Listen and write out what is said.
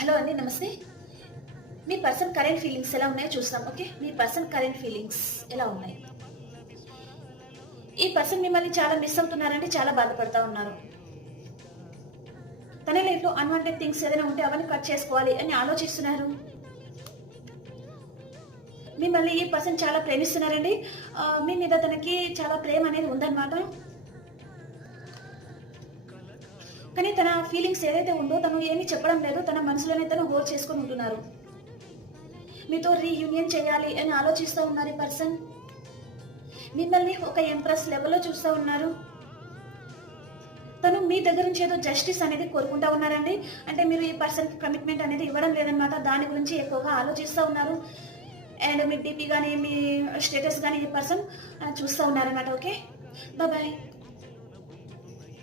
Hello అండి, నమస్తే. మీ person current feelings ఎలా ఉన్నాయో చూస్తాం. ఓకే, మీ పర్సన్ కరెంట్ ఫీలింగ్స్ ఎలా ఉన్నాయి? ఈ పర్సన్ మిమ్మల్ని చాలా మిస్ అవుతున్నారంటే చాలా బాధపడతా ఉన్నారు. తన లైఫ్లో అన్వాంటెడ్ థింగ్స్ ఏదైనా ఉంటే అవన్నీ కట్ చేసుకోవాలి అని ఆలోచిస్తున్నారు. మిమ్మల్ని ఈ పర్సన్ చాలా ప్రేమిస్తున్నారండి. మీ మీద తనకి చాలా ప్రేమ అనేది ఉందన్నమాట. కానీ తన ఫీలింగ్స్ ఏదైతే ఉందో తను ఏమీ చెప్పడం లేదు. తన మనసులోనే తను హోల్డ్ చేసుకొని ఉంటున్నారు. మీతో రీయూనియన్ చేయాలి అని ఆలోచిస్తూ ఉన్నారు ఈ పర్సన్. మిమ్మల్ని ఒక ఎంప్రెస్ లెవెల్లో చూస్తూ ఉన్నారు. తను మీ దగ్గర నుంచి ఏదో జస్టిస్ అనేది కోరుకుంటా ఉన్నారండి. అంటే మీరు ఈ పర్సన్కి కమిట్మెంట్ అనేది ఇవ్వడం లేదనమాట. దాని గురించి ఎక్కువగా ఆలోచిస్తూ ఉన్నారు. అండ్ మీ డీపీ కానీ మీ స్టేటస్ కానీ ఈ పర్సన్ చూస్తూ ఉన్నారనమాట. Okay, bye.